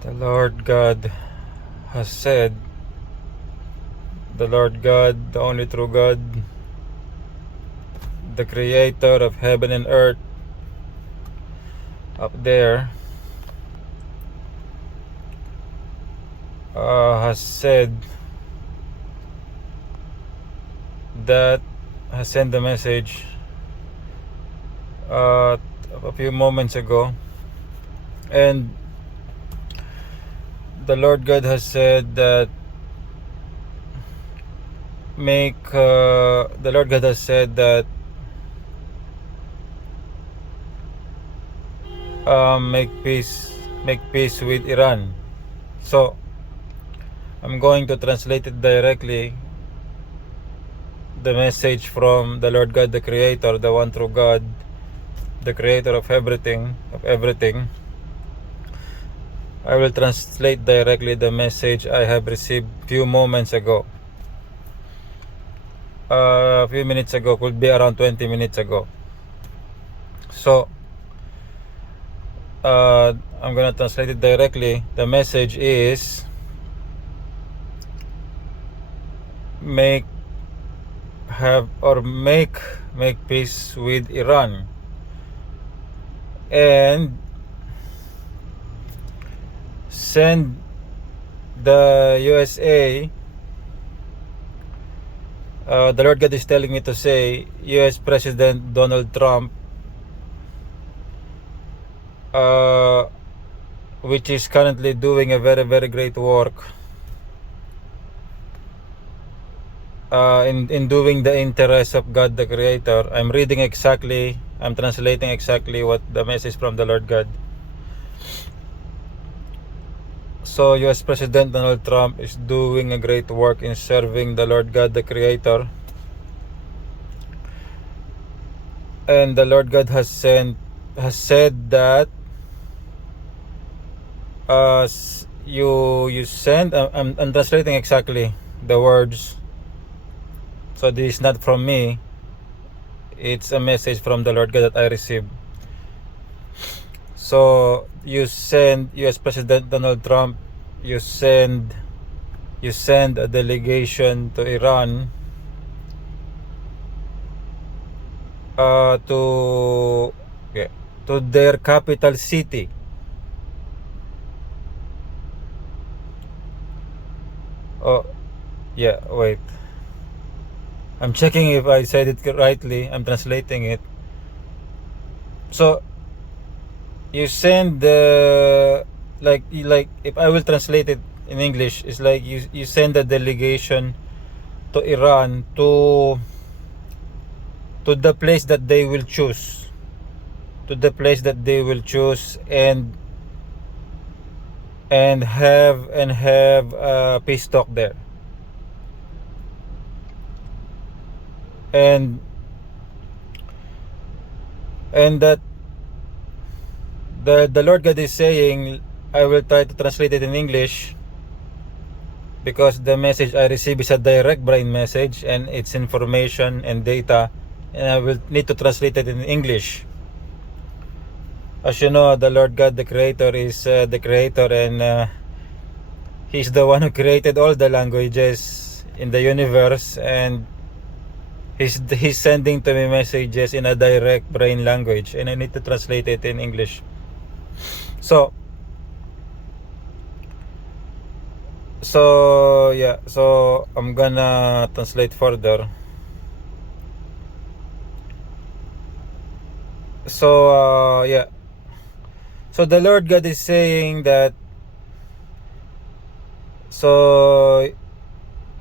The Lord God has said, the Lord God, the only true God, the creator of heaven and earth up there, has said that, has sent the message a few moments ago. And the Lord God has said that the Lord God has said that make peace with Iran. So I'm going to translate it directly, the message from the Lord God, the Creator, the one true God, the Creator of everything, I will translate directly the message I have received few moments ago. A few minutes ago, could be around 20 minutes ago. So, I'm gonna translate it directly. The message is, make peace with Iran, and send the USA. The Lord God is telling me to say, US President Donald Trump, which is currently doing a very, very great work in doing the interests of God the Creator. I'm translating exactly what the message from the Lord God. So US President Donald Trump is doing a great work in serving the Lord God the Creator. And the Lord God has said that you send, I'm translating exactly the words. So this is not from me. It's a message from the Lord God that I received. So you send, US President Donald Trump, you send a delegation to Iran, to their capital city. Oh, yeah, wait. I'm checking if I said it rightly. I'm translating it. So you send the, like if I will translate it in English, it's like you send a delegation to Iran, to the place that they will choose, and have a peace talk there. And that the Lord God is saying, I will try to translate it in English, because the message I receive is a direct brain message, and it's information and data, and I will need to translate it in English. As you know, the Lord God, the Creator, is the Creator, and He's the one who created all the languages in the universe, and He's sending to me messages in a direct brain language, and I need to translate it in English. So yeah, so I'm gonna translate further. So yeah, so the Lord God is saying that, so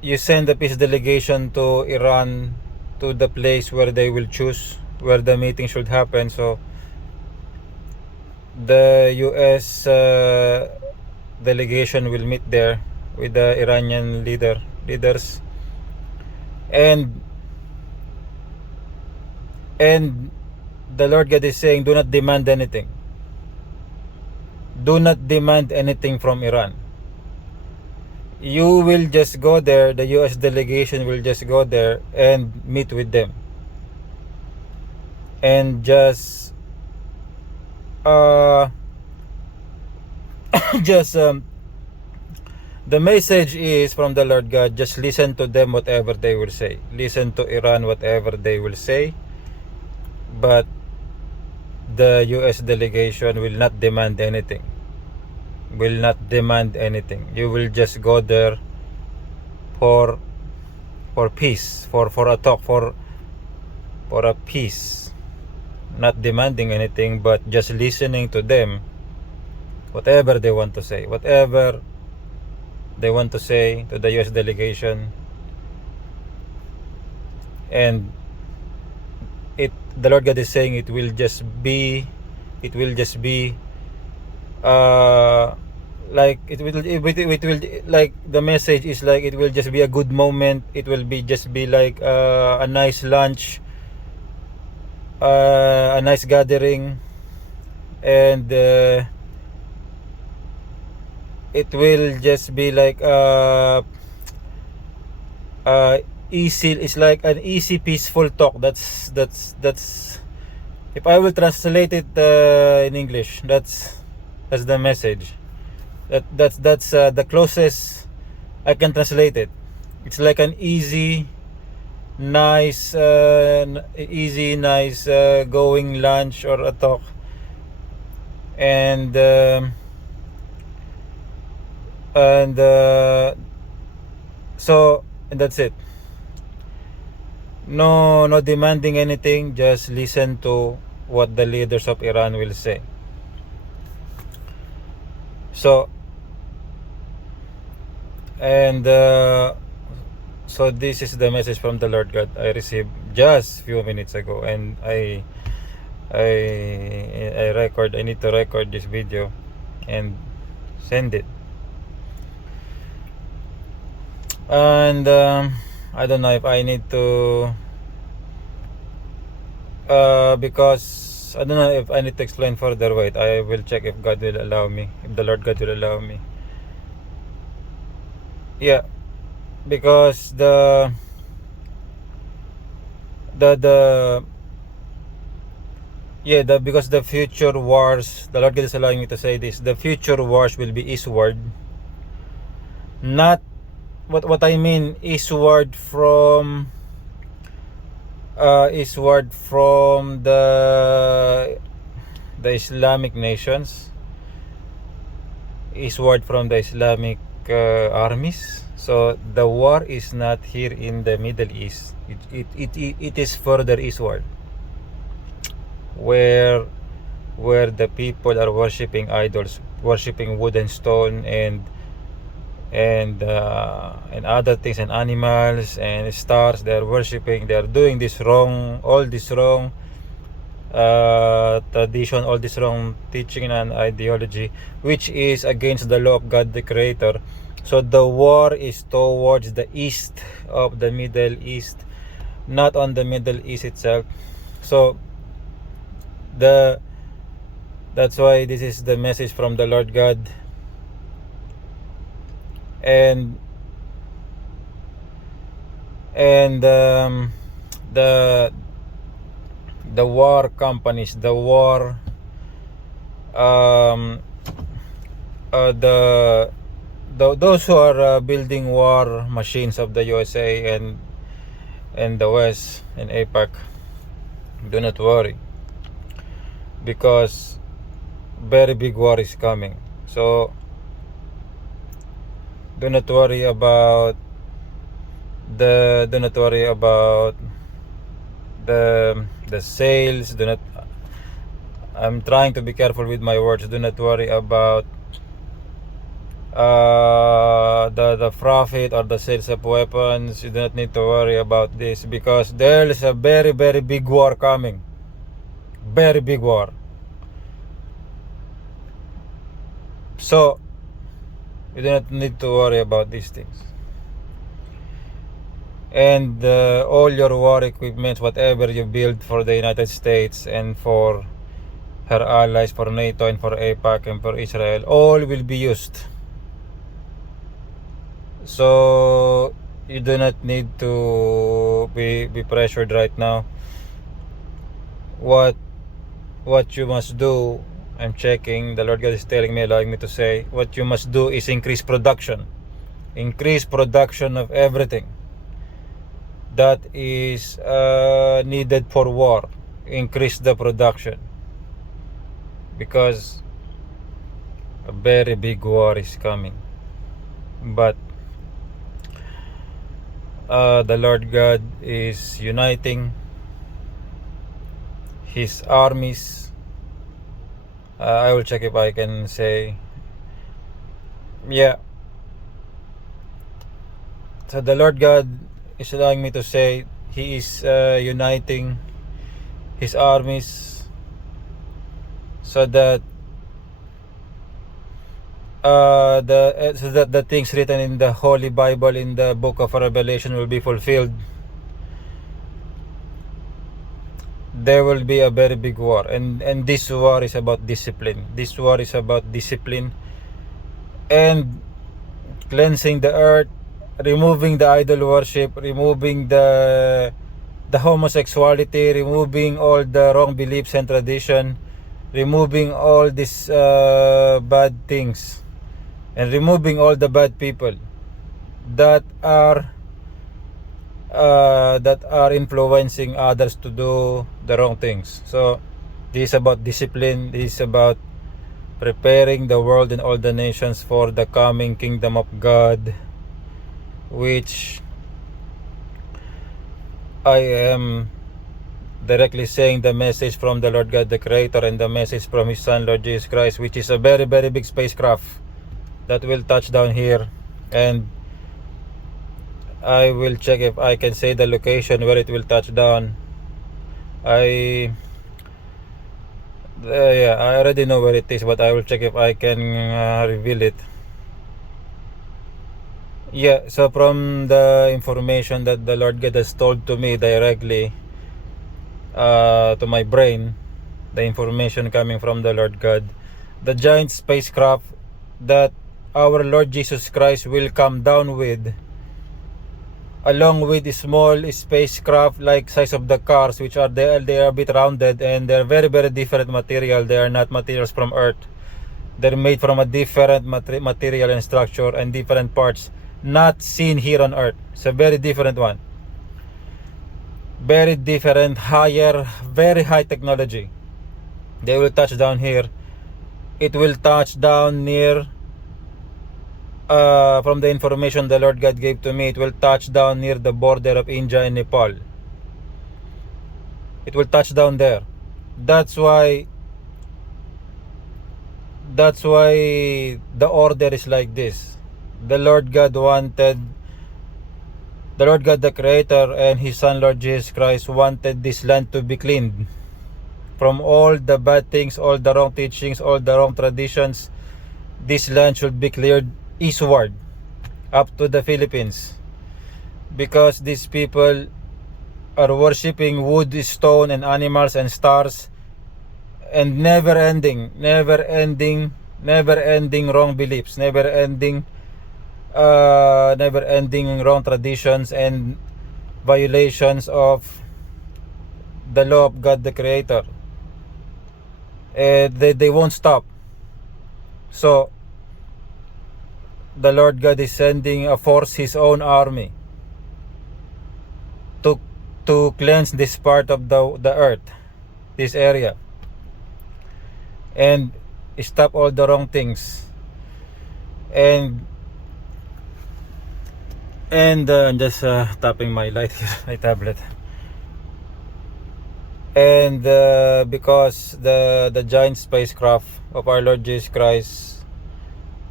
you send a peace delegation to Iran, to the place where they will choose, where the meeting should happen. So the US delegation will meet there with the Iranian leaders, and the Lord God is saying, do not demand anything. Do not demand anything from Iran. You will just go there, the US delegation will just go there and meet with them, and just just the message is from the Lord God. Just listen to them, whatever they will say. Listen to Iran, whatever they will say. But the US delegation will not demand anything. Will not demand anything. You will just go there for peace, for a talk, for a peace. Not demanding anything, but just listening to them, whatever they want to say. Whatever they want to say to the US delegation. And the Lord God is saying it will just be like it will like the message is like it will just be a good moment. It will be just be like a nice lunch, a nice gathering, and it will just be like easy. It's like an easy, peaceful talk. That's if I will translate it in English, that's the message. That's the closest I can translate it. It's like an easy, nice going lunch or a talk, and so and that's it. No demanding anything. Just listen to what the leaders of Iran will say. So and so this is the message from the Lord God I received just few minutes ago, and I need to record this video and send it. And I don't know if I need to because I don't know if I need to explain further. Wait, I will check if God will allow me, if the Lord God will allow me. Yeah, because because the future wars, the Lord God is allowing me to say this, the future wars will be eastward. Not what I mean eastward from the Islamic nations, eastward from the Islamic armies. So the war is not here in the Middle East. It is further eastward, where the people are worshiping idols, worshiping wood and stone, and other things, and animals and stars. They are worshiping. They are doing this wrong, all this wrong tradition, all this wrong teaching and ideology, which is against the law of God the Creator. So the war is towards the east of the Middle East, not on the Middle East itself. So that's why this is the message from the Lord God. And the war companies, the war those who are building war machines of the USA and the West and APAC, do not worry, because very big war is coming. So do not worry about the sales. I'm trying to be careful with my words. Do not worry about the profit or the sales of weapons. You do not need to worry about this, because there is a very, very big war coming. Very big war. So you do not need to worry about these things. And all your war equipment, whatever you build for the United States and for her allies, for NATO and for APAC and for Israel, all will be used. So you do not need to be pressured right now. What you must do I'm checking. The Lord God is telling me, allowing me to say, what you must do is increase production. Increase production of everything that is needed for war. Increase the production, because a very big war is coming. But the Lord God is uniting His armies. I will check if I can say, yeah. So the Lord God is allowing me to say He is uniting His armies so that the things written in the Holy Bible, in the book of Revelation, will be fulfilled. There will be a very big war, and this war is about discipline. This war is about discipline and cleansing the earth, removing the idol worship, removing the homosexuality, removing all the wrong beliefs and tradition, removing all these bad things, and removing all the bad people that are influencing others to do the wrong things. So this is about discipline. This is about preparing the world and all the nations for the coming kingdom of God, which I am directly saying the message from the Lord God the Creator and the message from His Son Lord Jesus Christ, which is a very, very big spacecraft that will touch down here. And I will check if I can say the location where it will touch down. I already know where it is, but I will check if I can reveal it. Yeah, so from the information that the Lord God has told to me directly to my brain, the information coming from the Lord God, the giant spacecraft that our Lord Jesus Christ will come down with, along with the small spacecraft like size of the cars, which are they are a bit rounded, and they're very, very different material. They are not materials from Earth. They're made from a different material and structure and different parts not seen here on Earth. It's a very different one, very different, higher, very high technology. They will touch down here. It will touch down near, from the information the Lord God gave to me, it will touch down near the border of India and Nepal. It will touch down there. That's why the order is like this. The Lord God the Creator and His Son Lord Jesus Christ wanted this land to be cleaned from all the bad things, all the wrong teachings, all the wrong traditions. This land should be cleared eastward up to the Philippines, because these people are worshipping wood, stone, and animals and stars, and never ending wrong beliefs, never ending wrong traditions and violations of the law of God the Creator. They won't stop. So the Lord God is sending a force, His own army, to cleanse this part of the earth, this area, and stop all the wrong things. And I'm just tapping my light here, my tablet. And because the giant spacecraft of our Lord Jesus Christ,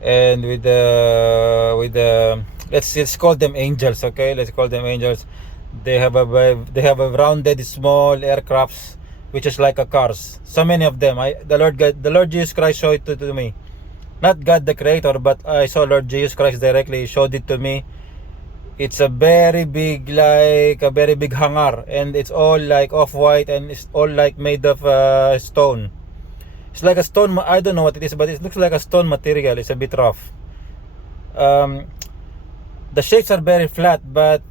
and with the let's call them angels, okay? Let's call them angels. They have a rounded small aircrafts, which is like a cars. So many of them. The Lord Jesus Christ showed it to me. Not God the Creator, but I saw Lord Jesus Christ directly. He showed it to me. It's a very big, like a very big hangar, and it's all like off-white, and it's all like made of stone. It's like a stone. I don't know what it is, but it looks like a stone material. It's a bit rough. The shapes are very flat, but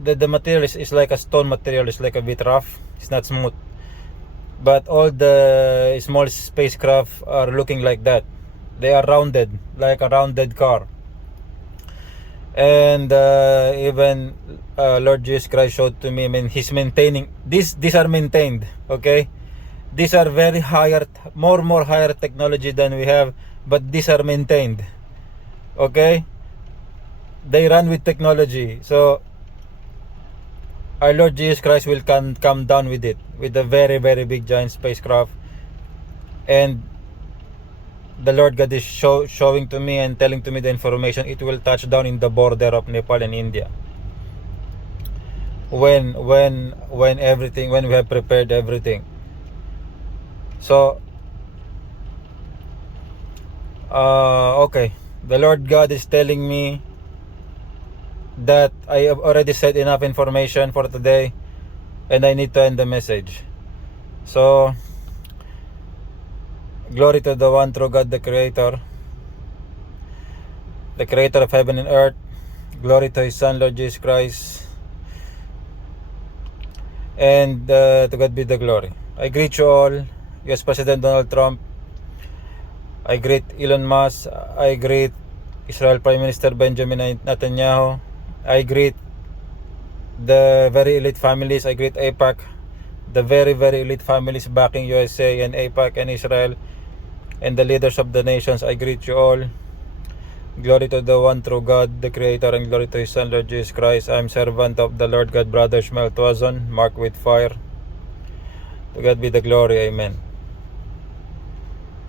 the material is like a stone material. It's like a bit rough. It's not smooth. but all the small spacecraft are looking like that. They are rounded, like a rounded car. And even Lord Jesus Christ showed to me, I mean, He's maintaining these are maintained, okay? These are very higher, more higher technology than we have, but these are maintained, okay? They run with technology. So our Lord Jesus Christ will come down with it, with a very big giant spacecraft. And the Lord God is showing to me and telling to me the information. It will touch down in the border of Nepal and India. When everything, when we have prepared everything. So okay, the Lord God is telling me that I have already said enough information for today, and I need to end the message. So glory to the one true God, the Creator of heaven and earth. Glory to His Son, Lord Jesus Christ. And to God be the glory. I greet you all. US President Donald Trump. I greet Elon Musk. I greet Israel Prime Minister Benjamin Netanyahu. I greet the very elite families. I greet AIPAC, the very elite families backing USA and AIPAC and Israel, and the leaders of the nations. I greet you all. Glory to the one true God, the Creator, and glory to His Son, Lord Jesus Christ. I am servant of the Lord God, Brother Shmuel Tuazon, marked with fire. To God be the glory. Amen.